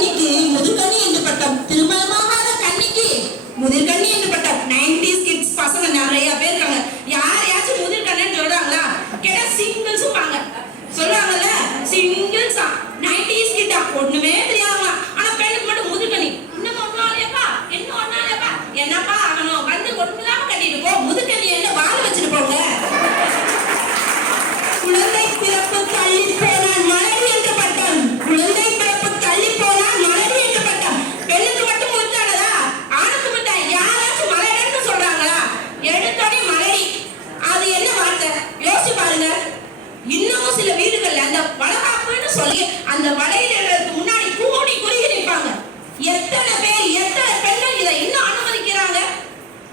கன்னிக்கு முதிர்கன்னி என்று பட்டம், திருமணமாகாத கன்னிக்கு முதிர்கன்னி என்று பட்டம். 90s கிட்ஸ் பசங்க நிறைய பேர் இருக்காங்க. யாரையாச்சும் முதிர்கன்னு சொல்றாங்களா? கேட்டா சிங்கிள்ஸும் வாங்க சொல்றாங்கல்ல, சிங்கிள்ஸா 90s கிட்டா ஒண்ணுமே தெரியாதுங்களா. ஆனா பெண்ணுக்கு மட்டும் முதிர்கன்னி. இன்னும் ஒன்னாலேப்பா என்ன ஒன்னாலேப்பா என்னப்பா ஆகணும், வந்து ஒண்ணுலாம கட்டிட்டு போ, முதுகன்னி என்ன வாழ வச்சுட்டு போங்க. குழந்தை பிறப்பு தள்ளி போனால் மலர் என்று பட்டம், குழந்ை பிறப்பு தள்ளி போனால் மலர் என்று பட்டம். பெண்ணுக்கு மட்டும் முத்தானதா? ஆணுக்கு மட்டும் யாராச்சும் மலர்ன்னு சொல்றாங்களா? எடுத்தோடனே மலரி, அது என்ன வார்த்தை யோசிச்சு பாருங்க. இன்னமும் சில வீடுகள்ல அந்த வளகாப்புன்னு சொல்லி அந்த வளையலுக்கு முன்னாடி கூடி குறுகி நிற்பாங்க. எத்தனை பேர் எத்தனை பெண்கள் இதை இன்னும் அனுமதிக்கிறாங்க?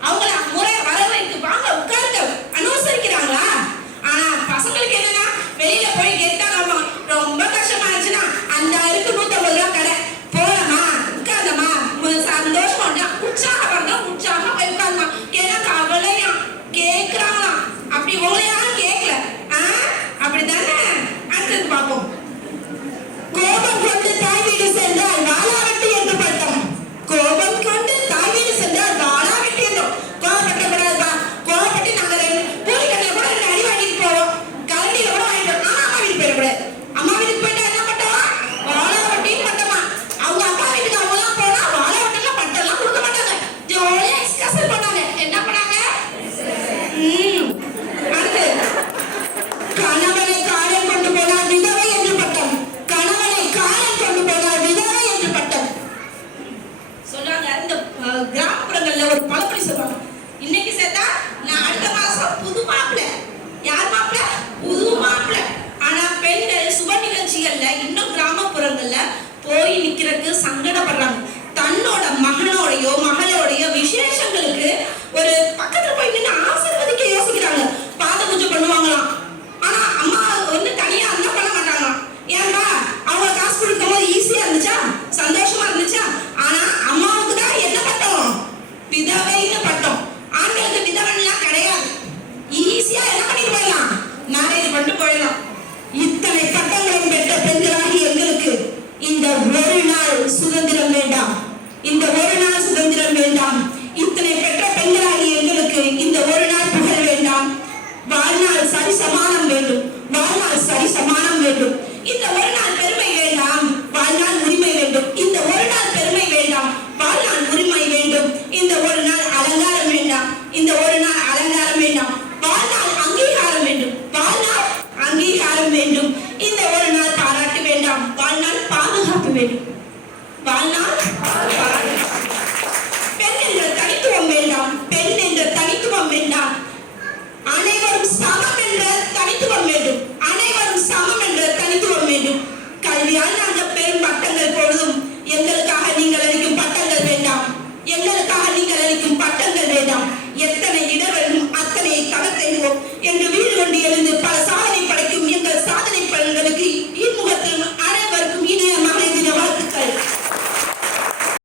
அவங்கள முறை வரவேற்று வாங்க உட்கார்ந்து அனுசரிக்கிறாங்களா? ஆனா பசங்களுக்கு என்னன்னா வெளியில போய் கேட்டாங்க, ரொம்ப கஷ்டமா இருந்துச்சுன்னா அந்த இருக்கு 150 ரூபா கடை போலாமா, உட்கார்ந்தமா, சந்தோஷமா உற்சாகமா உற்சாகமா போய் உட்கார்ந்தா. ஏன்னா கவலையா கேட்கிறாங்களா? அப்படி உங்களை யாரும் கேட்கல. அப்படித்தானே? அடுத்தது பார்ப்போம். கோபம் கொண்டு தாய் வீடு சென்றால் வாழாவட்டி என்று பட்டம், கோபம் கொண்டு தாய் வீடு சென்றால் வாழாவட்டி என்றோம். கோபப்பட்ட கூடாதுப்பா, கோபப்பட்டு நாங்க பூரிக்கண்ணில கூட அடி வாங்கிட்டு போவோம், கரண்டியில கூட வாங்கிட்டு போவோம். அம்மா வீட்டுக்கு போயிடக்கூடாது. அம்மா வீட்டுக்கு போயிட்டா என்ன பட்டமா? வாழாவட்டின்னு பட்டமா. அவங்க அப்பா வீட்டுக்கு அவங்க எல்லாம் போனா வாழாவட்டில பட்டெல்லாம் கொடுக்க மாட்டாங்க, ஜோலியா எக்ஸ்கர்சன் பண்ணாங்க. என்ன பண்ணாங்க? அடுத்து கணவனை காலம் கொண்டு போனால் விதவை என்று பட்டம், கணவனை காலம் கொண்டு போனால் விதவை என்று பட்டம் சொல்றாங்க. இந்த கிராமப்புறங்கள்ல ஒரு பழமொழி சொல்லுவாங்க, இன்னைக்கு சேர்த்தா நான் அடுத்த மாசம் புது மாப்பிள்ள. யார் மாப்பிள்ள? புது மாப்பிள்ள. ஆனா பெண்கள் சுப நிகழ்ச்சிகள்ல இன்னும் கிராமப்புறங்கள்ல போய் நிக்கிறதுக்கு சங்கடப்படுறாங்க. தன்னோட மகனோடையோ மகளோடையோ விசேஷங்களுக்கு ஒரு பக்கத்துல போய் நின்று ஆசீர்வதிக்க யோசிக்கிறாங்க. பாத பூஜை பண்ணுவாங்களாம். ஆனா அம்மா வந்து தனியா அந்த பண்ண மாட்டாங்க. ஏன்பா? அவங்க காசு கொடுக்கும் போது ஈஸியா இருந்துச்சா, சந்தோஷமா இருந்துச்சா? ஆனா அம்மாவுக்கு தான் என்ன பட்டம்? விதவைன்னு பட்டம். ஆண்களுக்கு விதவன்லாம் கிடையாது. ஈஸியா என்ன பண்ணிட்டு போயிடலாம், மேரேஜ் பண்ணிட்டு போயிடலாம். இத்தனை பட்டங்களும் பெற்ற பெண்களாகி எங்களுக்கு இந்த ஒரு நாள் சுதந்திரம் வேண்டாம், இந்த ஒரு நாள் சுதந்திரம் வேண்டாம். இத்தனை பெற்ற பெண்களாகி எங்களுக்கு இந்த ஒரு நாள் புகழ் வேண்டாம். வாழ்நாள் சரி சமானம் வேண்டும், வாழ்நாள் சரி சமானம் வேண்டும். இந்த ஒரு நாள் பெருமை வேண்டாம், வாழ்நாள் உரிமை வேண்டும். இந்த ஒரு நாள் பெருமை வேண்டாம், வாழ்நாள் உரிமை வேண்டும். இந்த ஒரு நாள் அலங்காரம் வேண்டாம், இந்த ஒரு நாள் அலங்காரம் வேண்டாம். வாழ்நாள் அங்கீகாரம் வேண்டும், வாழ்நாள் அங்கீகாரம் வேண்டும். இந்த ஒரு நாள் பாராட்டு வேண்டாம், வாழ்நாள் பாதுகாப்பு வேண்டும். வாழ்நாள் பெண் என்ற தனித்துவம் வேண்டாம், பெண் என்ற தனித்துவம் வேண்டாம். அனைவரும் சமம் என்ற தனித்துவம் வேண்டும், அனைவரும் சமம் என்ற தனித்துவம் வேண்டும். கல்வியால் நாங்கள் பெரும் பட்டங்கள் பொழுதும் எங்களுக்காக நீங்கள் அளிக்கும் பட்டங்கள் வேண்டாம், எங்களுக்காக நீங்கள் அளிக்கும் பட்டங்கள் வேண்டாம். எத்தனை இடர்களும் அத்தனை தகர்த்தெடுவோம் என்று வீடு கொண்டு எழுந்து பல